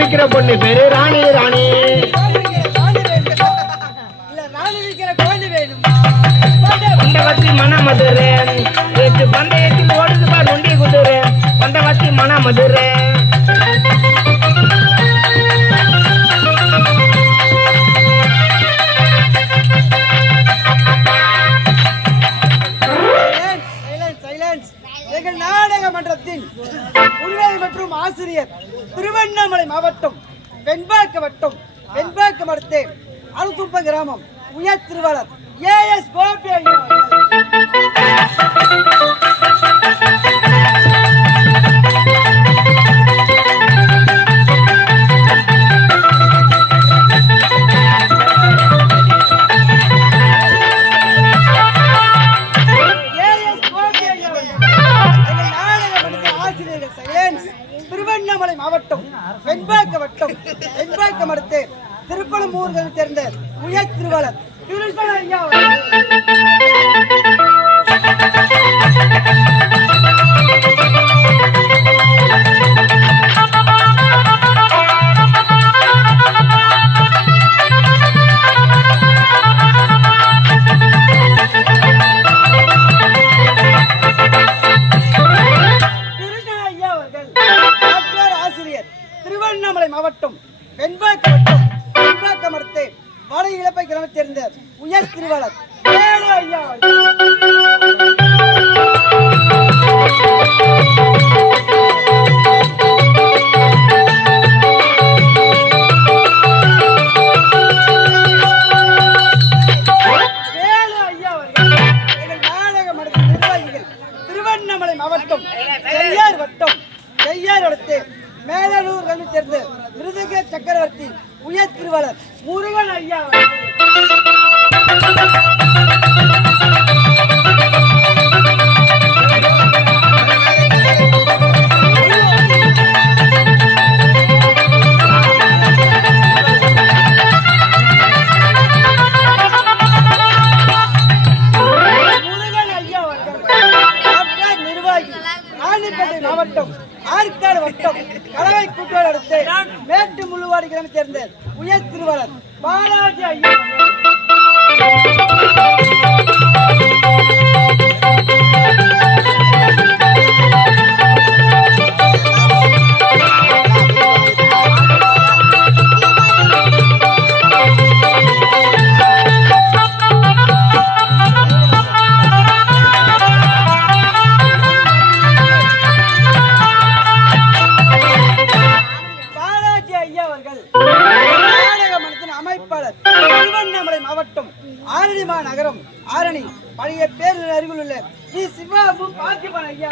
விக்கிற பொண்ணு பேரு ராணி. ராணி பண்டவத்தி மணமதுரை பந்தயத்தில் ஓடுது பார் ஒண்டி குதிரை. பண்டவத்தி மணமதுரை எங்கள் நாடக மன்றத்தின் உண்மை மற்றும் ஆசிரியர் திருவண்ணாமலை மாவட்டம் வெண்பாக்கம் வட்டம் வெண்பாக்கம் அடுத்து அருசுப்ப கிராமம் உயர் திருவாளர் ஏஎஸ் கோபி திருவண்ணாமலை மாவட்டம் வெண்பாக்கம் வட்டம் வெண்பாக்கம் அடுத்து திருப்பலமூர்கள் சேர்ந்த உயர் திருவாளர் ஐயா திருவண்ணாமலை மாவட்டம் வெண்பாக்கம் வட்டம் வெண்பாக்கம் அடுத்து வாழை இழப்பை கிராமத்தை சேர்ந்த உயர் திருவாளர் ஐயா திருவண்ணாமலை மாவட்டம் செய்யார் வட்டம் செய்யார் அடுத்து மேலூர் சேர்ந்த மிருதக சக்கரவர்த்தி உயர் திருவாளர் முருகன் ஐயா மாவட்டம் ஆற்காடு வட்டம் கலவை கூட்டோடு அடுத்து மேட்டு முள்ளுவாடி கிராமத்தை சேர்ந்த உயர் திருவாளர் பாலாஜி ஐயா திருவண்ணாமலை மாவட்டம் ஆரணிமா நகரம் ஆரணி பழைய பேரில் அருகில் உள்ள ஸ்ரீ சிவாபு பார்த்திபன் ஐயா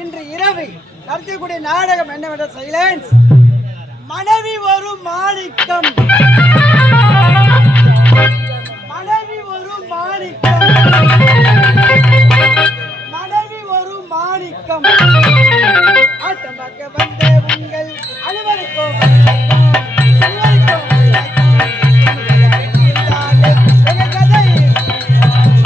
இன்று இரவு நடத்தக்கூடிய நாடகம் என்னவென்ற சைலன்ஸ். மனைவி வரும் மாணிக்கம், மனைவி வரும் மாணிக்கம், மனைவி வரும் மாணிக்கம். ஆட்டம் பார்க்க வந்த உங்கள் அனைவருக்கும்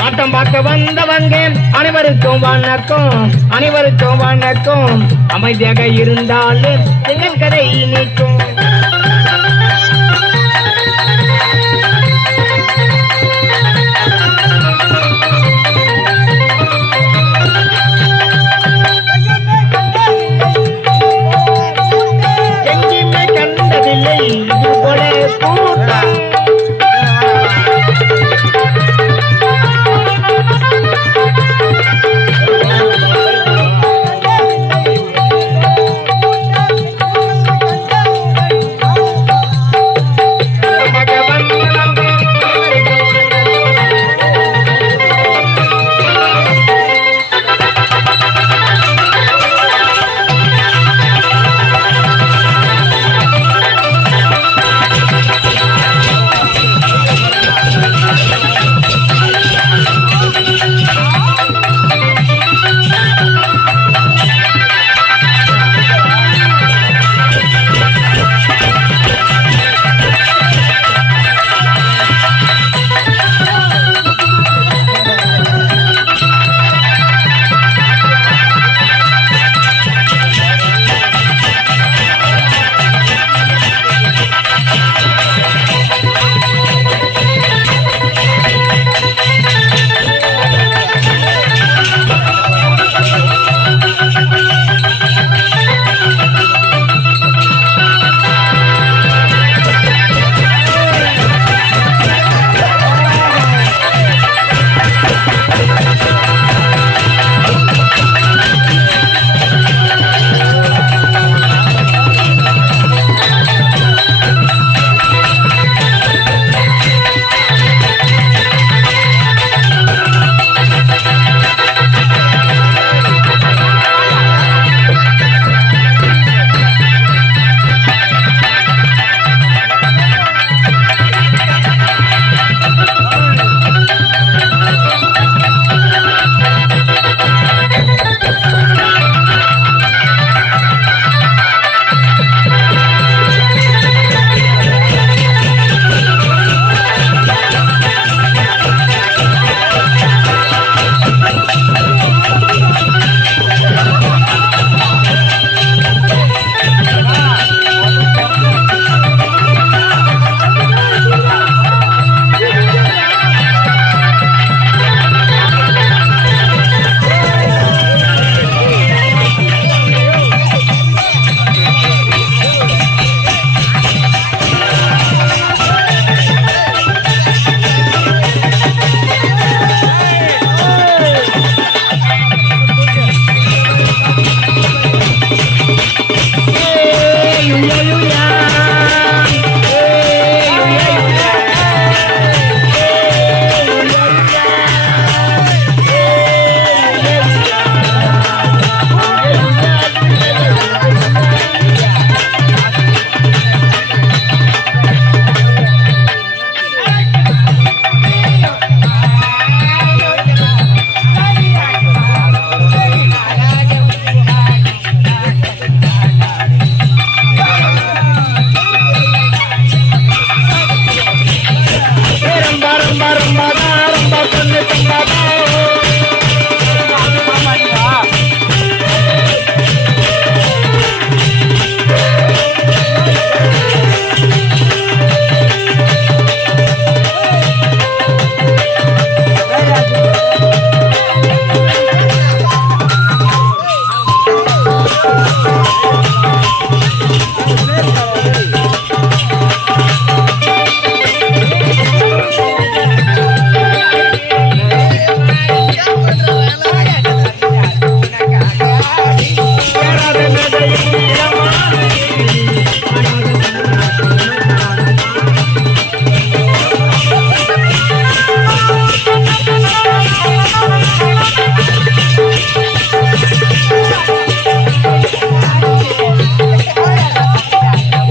ஆட்டம் பார்க்க வந்தவங்க அனைவருக்கும் வணக்கம், அனைவருக்கும் வணக்கம். அமைதியாக இருந்தாலும் எங்கள் கதை நீக்கும். எங்கேயுமே கண்டதில்லை இது போல கூட்டம்.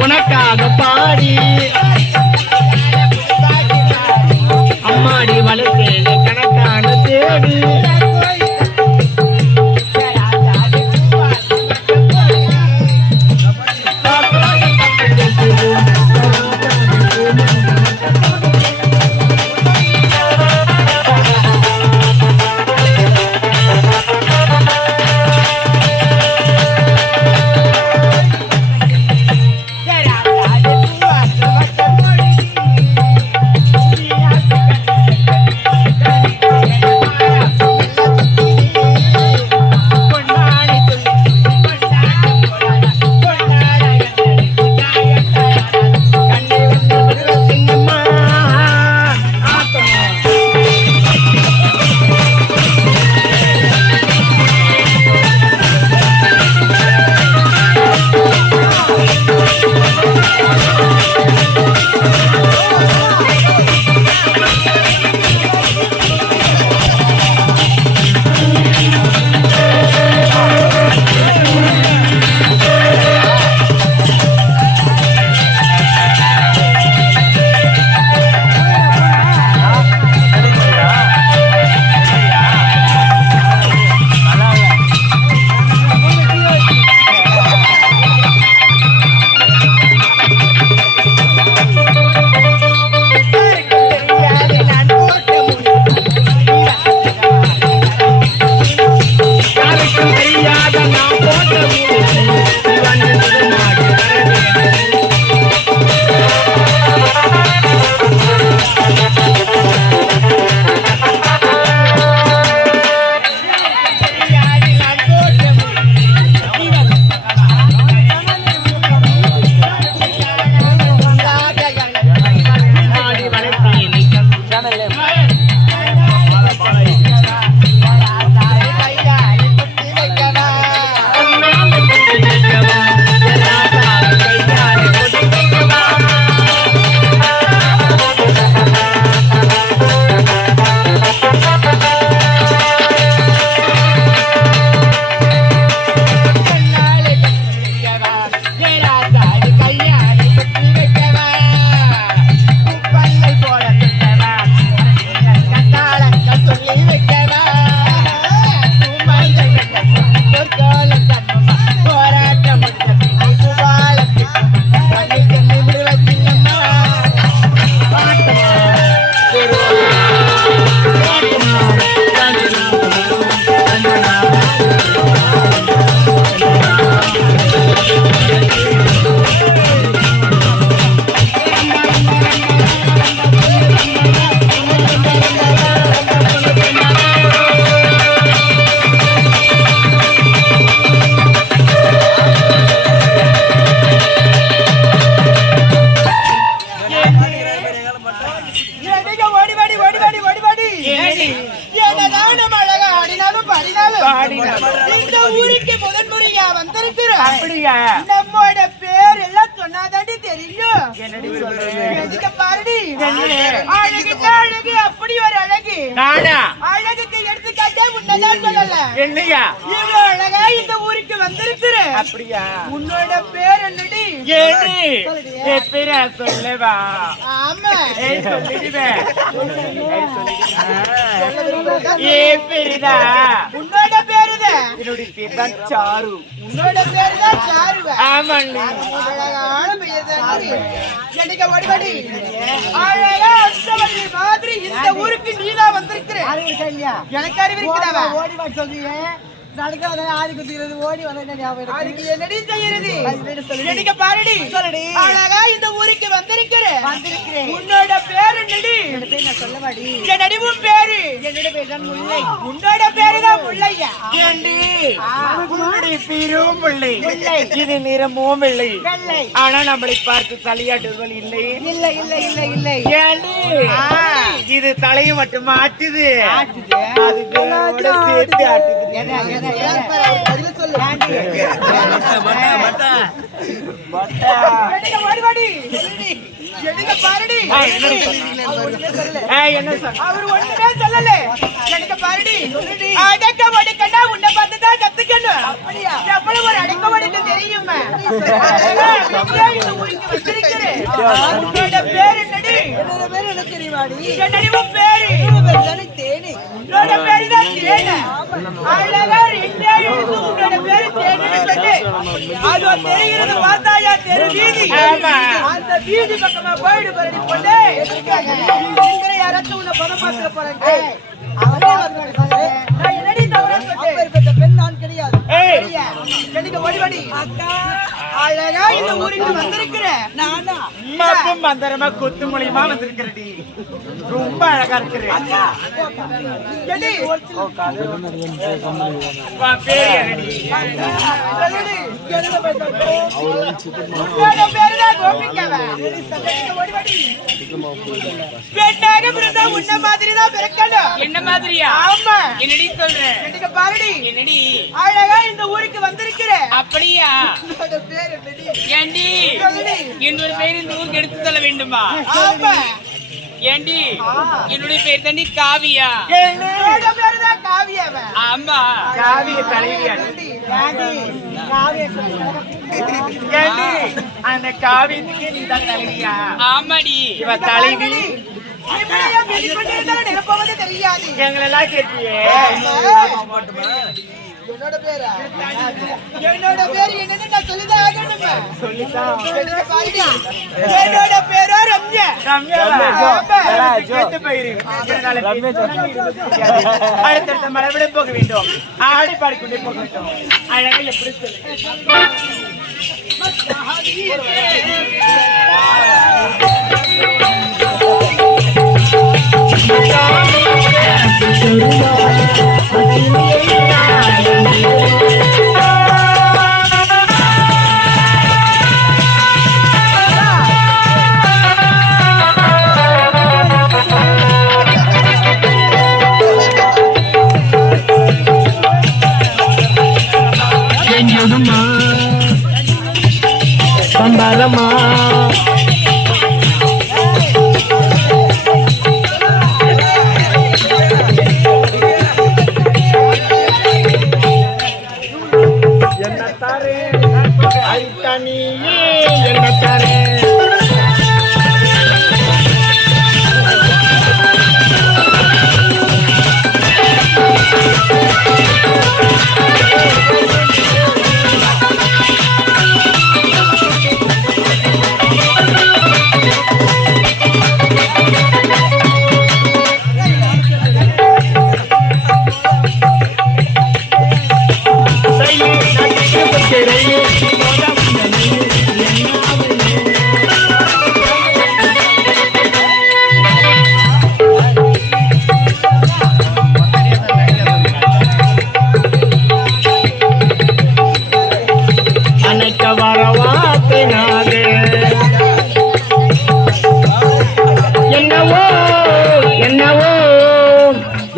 உனக்காக பாடி அம்மாடி வளர்த்தேன் கணக்கான தேடி இந்த ஊருக்கு முதன்முறையா வந்திருக்கிறோம். அப்படியா? நம்மோட பேர் எல்லாம் சொன்னாதாண்டி தெரியும். என்னடி சொல்றீங்க? பாருடி, அழகுக்கு அழகு, அப்படி ஒரு அழகு. நானா? அழகுக்கு எடுத்துக்காட்டே உன்னதான் சொல்லல. என்னையா? இவ்வளவு அழகா இந்த ஊருக்கு வந்திருக்கிற. அப்படியா? உன்னோட பேர் என்னடி? ஏடி என் பேரை சொல்லவா? ஆமா, சொல்லிடுவேன். என் பேருதா. உன்னோட பேருதா? என்னுடைய பேர் தான் சாரு. உன்னோட பேரு தான் சாருவா? ஆமாண்டி. அழகான பெயர் தான். எனக்கு வடிவடி அழகா அஷ்டவள்ளி மாதிரி இந்த ஊருக்கு நீதான் வந்திருக்கிற. எனக்கு அறிவு இருக்கிறவா? ஓடி வா சொல்லியே நடக்காத ஆதி குத்திறது ஓடி வந்த ஞாபகம். அதுக்கு என்னடி செய்யறது? எனக்கு பாருடி சொல்லடி. அழகா இந்த ஊருக்கு வந்திருக்கிறேன். உன்னோட பேரு என்னடி? என்னோட பேர் நான் சொல்லவாடி. என்னடி உன் பேரு? என்னோட பேர் தான் முல்லை. உன்னோட பேரு தான் முல்லையா? ஏண்டி உன்னுடைய பேரும் முல்லை, இது நிறமும் வெள்ளை. ஆனா நம்மளை பார்த்து தலையாட்டுதல் இல்லை. இல்ல இல்ல இல்ல இல்லை. ஏண்டி இது தலையை மட்டும் ஆட்டுது, அது வேரோட சேர்த்து ஆட்டுது. அவர் ஒண்ணுமே சொல்லல. எனக்கு பாருடி அடக்க ஒடுக்கண்டா உன்னை பார்த்துதான் கத்துக்கணும். அப்படியா? எவ்வளவு ஒரு அடக்க ஒடுக்க தெரியுமா? இந்த ஊருக்கு வந்திருக்கிறேன். உன்னோட பேர் என்னடி? என்னோட பேர் எனக்கு தெரியுமாடி? என்னடி உன் பேரு? தேனி. உன்னோட பேரு தான் தேனி. அழகா ரெண்டே எழுத்து உன்னோட பேரு தேனி. அது தெரிகிறது பார்த்தாயா தெரு வீதி. அந்த வீதி பக்கமா போயிடு பரடி பொண்ணே. இருக்கிற யாராச்சும் உன்னை பணம் பார்த்துக்க போறாங்க. என்னடி தவறா சொல்றேன்? பெண் நான் கிடையாது. எனக்கு வடிவடி அழகா இந்த ஊருக்கு வந்திருக்கிறேன். நானா அம்மாக்கும் மந்திரமா கொத்து மூலியமா வந்திருக்கிறடி. ரொம்ப அழகா இருக்கிறேன். உன்ன மாதிரிதான் பிறக்கணும். என்ன மாதிரியா? ஆமா. என்னடி சொல்றேன்? எனக்கு பாருடி. என்னடி அழகா இந்த ஊருக்கு வந்திருக்கிறேன். அப்படியா? ஏண்டி என்னோட பேர் இந்த ஊருக்கு எடுத்து சொல்ல வேண்டுமா? ஆமா. ஏண்டி என்னுடைய பேர் தாண்டி காவியா. என்னோட பேரு தான் காவியாவா? ஆமா, காவிய தலைவியா. ஏண்டி அந்த காவியத்துக்கு நீ தான் தலைவியா? ஆமாடி, இவ தலைவி. தெரியாது எங்களெல்லாம் கேட்டியே. என்னோட பேரா? என்னோட பேரு என்னன்னு நான் சொல்லிதான் ஆகணுமா? என்னோட பேரா ரம்யா. அடுத்தடுத்த மரபிட போக வேண்டும், ஆடி பாடிக்கொண்டே போக வேண்டும். அழகில் எப்படி சொல்லு? பம்பரமா என்னத்தாரே ஐத்தனியே என்னத்தாரே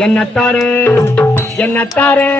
என்னத்தாரே என்னத்தாரே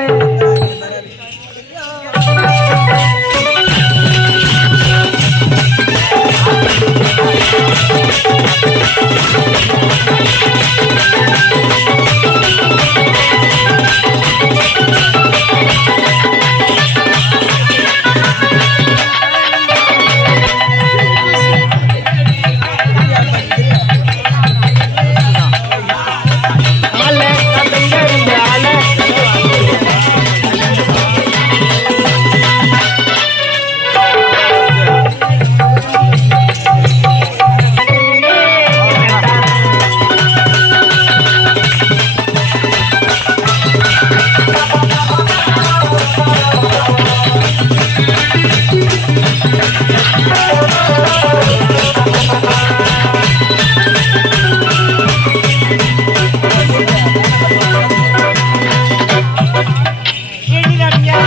ஏண்டி ரம்யா,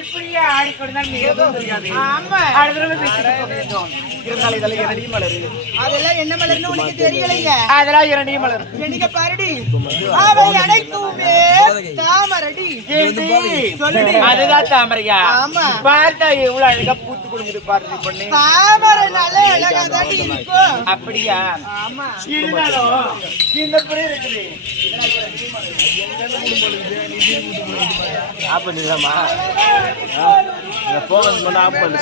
இப்படியே ஆடிக்கொண்டு நீ எதுவும் தெரியாது. ஆமா. அடுத்த தடவை விட்டுட்டு போகணும். இருந்தாலும் இதெல்லாம் இரண்டி மலரு. அதெல்லாம் என்ன மலர்னு உனக்கு தெரியலைங்க. அதெல்லாம் இரண்டி மலர். என்னைக்கு பாருடி அவை அனைத்துமே தாமரடி. ஏண்டி? சொல்லுடி. அதுதான் தாமரையா? ஆமா. பார்த்தா எவ்வளவு அழகா பூத்து குலுங்குது பாரு பொண்ணு. தாமரைனால அழகாதான் இருக்கும். அப்படியா? ஆமா. இருந்தாலும் இந்த புரிய இருக்குது. ஆப் பண்ணிடலாமா? போகஸ் பண்ண ஆப் பண்ணு.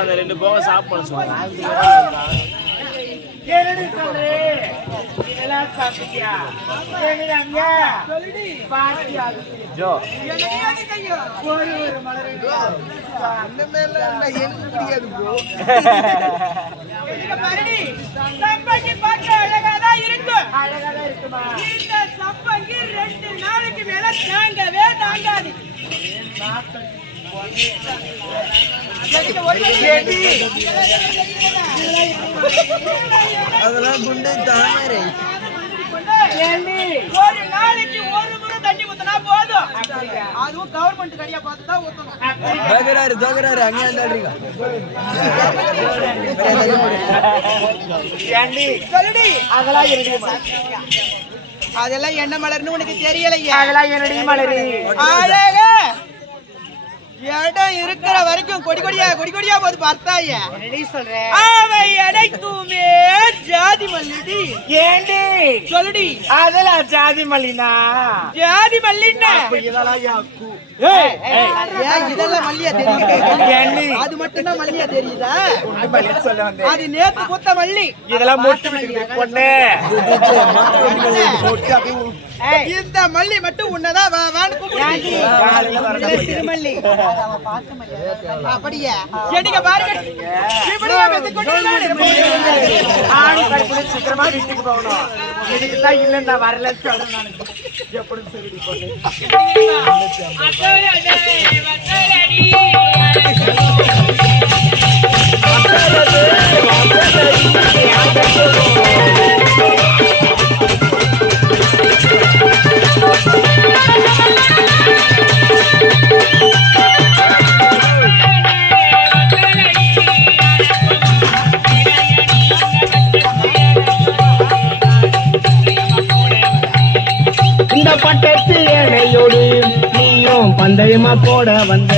அந்த 2 போகஸ் ஆப் பண்ண சொல்லுங்க. என்னடி சொல்றே? இதெல்லாம் சாப்பிட்டியா? ஏண்டி ரம்யா? பாத்தியா? ஜோ என்னையாவது கையோ. ஒரு மலர் அந்த மேல எனக்கு பிடிக்காது ப்ரோ. என்னைக்கு பாருடி சம்பங்கி பார்க்க அழகாதான் இருக்கும். அழகாதான் இருக்குமா? இந்த சம்பங்கி 2 நாளைக்கு மேல தாங்கவே தாங்காது. அதெல்லாம் குண்டு தாமரை ஒரு நாளைக்கு ஒரு முறை தண்ணி ஊத்தினா போதும். அதுவும் கவர்மெண்ட் கடையா பார்த்து தான் ஊத்தணும். தோகராரு அங்கே இருந்தாடுறீங்க ஏண்டி? சொல்லுடி. அதெல்லாம் என்னடி மலர்? அதெல்லாம் என்ன மலர்னு உனக்கு தெரியலையா? அதெல்லாம் என்னடி மலரு? அழகா இடம் இருக்கிற வரைக்கும் கொடி கொடியா போது பார்த்தாய. என்னடி சொல்ற? அவை அனைத்துமே ஜாதி மல்லிடி. ஏண்டி? சொல்லுடி. அதெல்லாம் ஜாதி மல்லினா? ஜாதி மல்லின்னா அப்ப இதெல்லாம் யாக்கு. ஏன் இதெல்லாம் மல்லியா தெரியுது? ஏண்டி? அது மட்டும் தான் மல்லியா தெரியுதா? குண்டு மல்லின்னு சொல்ல வந்தேன். அது நேத்து பூத்த மல்லி. இதெல்லாம் மொட்டு விட்டுக்கிட்டு பொண்ணு. மொட்டு அப்படியே இந்த மல்லி மட்டும் உன்னதான் வான்னு கூப்பிடுது. காலையில வரணும். திருமல்லி அப்படியா? என்னைக்கு பாருங்க இப்படியே பேசிக்கொண்டு ஆணி கடைக்குள்ள சீக்கிரமா வீட்டுக்கு போகணும். இதுக்கு தான் இல்லைன்னு நான் வரலன்னு சொல்றேன். நான் எப்படி சொல்லி பொண்ணு. இந்த பட்டத்து ஏனையோடு நீயும் பந்தயமா போட வந்த